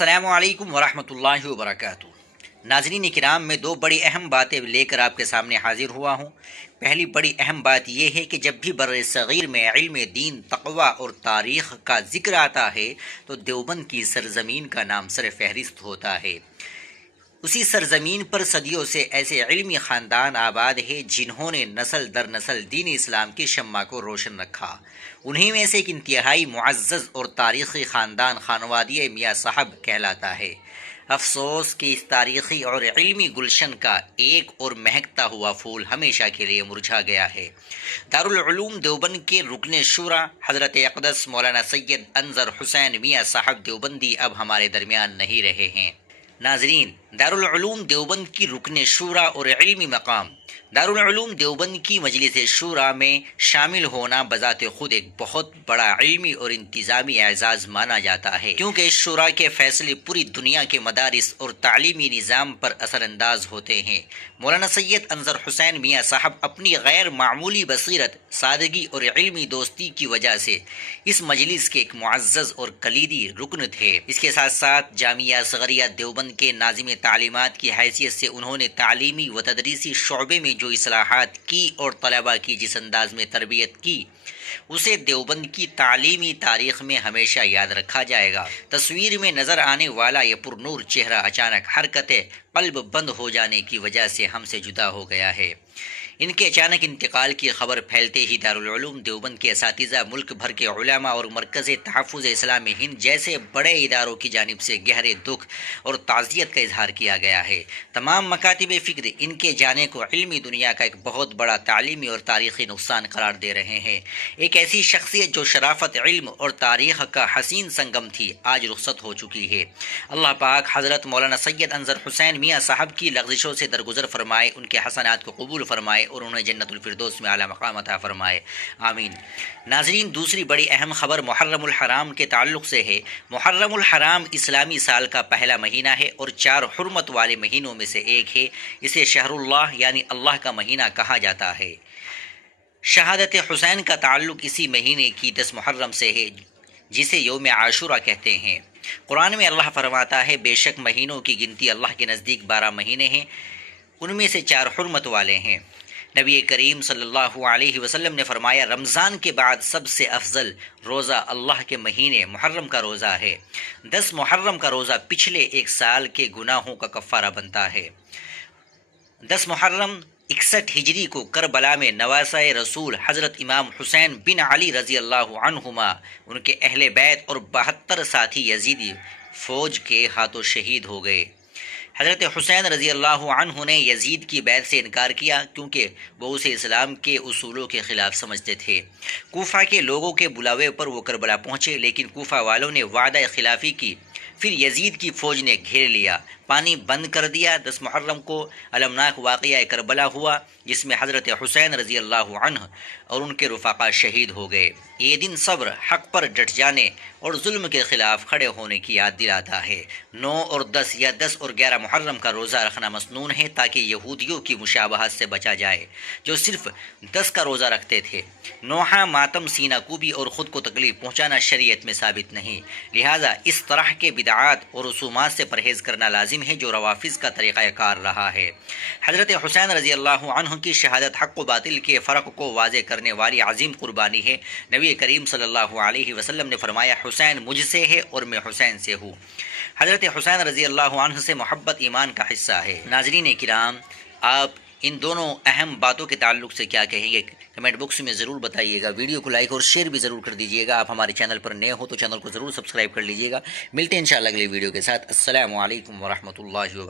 السلام علیکم ورحمۃ اللہ وبرکاتہ۔ ناظرین کرام، میں دو بڑی اہم باتیں لے کر آپ کے سامنے حاضر ہوا ہوں۔ پہلی بڑی اہم بات یہ ہے کہ جب بھی بر صغیر میں علم دین، تقوی اور تاریخ کا ذکر آتا ہے تو دیوبند کی سرزمین کا نام سر فہرست ہوتا ہے۔ اسی سرزمین پر صدیوں سے ایسے علمی خاندان آباد ہیں جنہوں نے نسل در نسل دین اسلام کی شمع کو روشن رکھا۔ انہی میں سے ایک انتہائی معزز اور تاریخی خاندان خانوادی میاں صاحب کہلاتا ہے۔ افسوس کہ اس تاریخی اور علمی گلشن کا ایک اور مہکتا ہوا پھول ہمیشہ کے لیے مرجھا گیا ہے۔ دارالعلوم دیوبند کے رکن شورا حضرت اقدس مولانا سید انظر حسین میاں صاحب دیوبندی اب ہمارے درمیان نہیں رہے ہیں۔ ناظرین، دارالعلوم دیوبند کی رکن شورا اور علمی مقام دارالعلوم دیوبند کی مجلس شورا میں شامل ہونا بذات خود ایک بہت بڑا علمی اور انتظامی اعزاز مانا جاتا ہے، کیونکہ اس شورا کے فیصلے پوری دنیا کے مدارس اور تعلیمی نظام پر اثر انداز ہوتے ہیں۔ مولانا سید انظر حسین میاں صاحب اپنی غیر معمولی بصیرت، سادگی اور علمی دوستی کی وجہ سے اس مجلس کے ایک معزز اور کلیدی رکن تھے۔ اس کے ساتھ ساتھ جامعہ صغریہ دیوبند کے ناظم تعلیمات کی حیثیت سے انہوں نے تعلیمی و تدریسی شعبے میں جو اصلاحات کی اور طلباء کی جس انداز میں تربیت کی، اسے دیوبند کی تعلیمی تاریخ میں ہمیشہ یاد رکھا جائے گا۔ تصویر میں نظر آنے والا یہ پرنور چہرہ اچانک حرکت قلب بند ہو جانے کی وجہ سے ہم سے جدا ہو گیا ہے۔ ان کے اچانک انتقال کی خبر پھیلتے ہی دارالعلوم دیوبند کے اساتذہ، ملک بھر کے علماء اور مرکز تحفظ اسلام ہند جیسے بڑے اداروں کی جانب سے گہرے دکھ اور تعزیت کا اظہار کیا گیا ہے۔ تمام مکاتب فکر ان کے جانے کو علمی دنیا کا ایک بہت بڑا تعلیمی اور تاریخی نقصان قرار دے رہے ہیں۔ ایک ایسی شخصیت جو شرافت، علم اور تاریخ کا حسین سنگم تھی، آج رخصت ہو چکی ہے۔ اللہ پاک حضرت مولانا سید انظر حسین میاں صاحب کی لغزشوں سے درگزر فرمائے، ان کے حسنات کو قبول فرمائے اور انہیں جنت الفردوس میں اعلیٰ مقام عطا فرمائے، آمین۔ ناظرین، دوسری بڑی اہم خبر محرم الحرام کے تعلق سے ہے۔ محرم الحرام اسلامی سال کا پہلا مہینہ ہے اور 4 حرمت والے مہینوں میں سے ایک ہے۔ اسے شہر اللہ یعنی اللہ کا مہینہ کہا جاتا ہے۔ شہادت حسین کا تعلق اسی مہینے کی 10 محرم سے ہے، جسے یوم عاشورہ کہتے ہیں۔ قرآن میں اللہ فرماتا ہے، بے شک مہینوں کی گنتی اللہ کے نزدیک 12 مہینے ہیں، ان میں سے 4 حرمت والے ہیں۔ نبی کریم صلی اللہ علیہ وسلم نے فرمایا، رمضان کے بعد سب سے افضل روزہ اللہ کے مہینے محرم کا روزہ ہے۔ 10 محرم کا روزہ پچھلے ایک سال کے گناہوں کا کفارہ بنتا ہے۔ 10 محرم 61 ہجری کو کربلا میں نواسۂ رسول حضرت امام حسین بن علی رضی اللہ عنہما، ان کے اہل بیت اور 72 ساتھی یزیدی فوج کے ہاتھوں شہید ہو گئے۔ حضرت حسین رضی اللہ عنہ نے یزید کی بیعت سے انکار کیا کیونکہ وہ اسے اسلام کے اصولوں کے خلاف سمجھتے تھے۔ کوفہ کے لوگوں کے بلاوے پر وہ کربلا پہنچے، لیکن کوفہ والوں نے وعدہ خلافی کی۔ پھر یزید کی فوج نے گھیر لیا، پانی بند کر دیا۔ 10 محرم کو المناک واقعہ کربلا ہوا، جس میں حضرت حسین رضی اللہ عنہ اور ان کے رفقا شہید ہو گئے۔ یہ دن صبر، حق پر ڈٹ جانے اور ظلم کے خلاف کھڑے ہونے کی یاد دلاتا ہے۔ 9 اور 10 یا 10 اور 11 محرم کا روزہ رکھنا مسنون ہے تاکہ یہودیوں کی مشابہت سے بچا جائے جو صرف 10 کا روزہ رکھتے تھے۔ نوحہ، ماتم، سینہ کوبی اور خود کو تکلیف پہنچانا شریعت میں ثابت نہیں، لہٰذا اس طرح کے بدعات اور رسومات سے پرہیز کرنا لازم ہے جو روافض کا طریقہ کار رہا ہے۔ حضرت حسین رضی اللہ عنہ کی شہادت حق و باطل کے فرق کو واضح کرنے والی عظیم قربانی ہے۔ نبی کریم صلی اللہ علیہ وسلم نے فرمایا، حسین مجھ سے ہے اور میں حسین سے ہوں۔ حضرت حسین رضی اللہ عنہ سے محبت ایمان کا حصہ ہے۔ ناظرین کرام، آپ ان دونوں اہم باتوں کے تعلق سے کیا کہیں گے؟ کمنٹ باکس میں ضرور بتائیے گا۔ ویڈیو کو لائک اور شیئر بھی ضرور کر دیجیے گا۔ آپ ہمارے چینل پر نئے ہو تو چینل کو ضرور سبسکرائب کر لیجیے گا۔ ملتے ہیں انشاءاللہ اگلے ویڈیو کے ساتھ۔ السلام علیکم ورحمۃ اللہ وبرکاتہ۔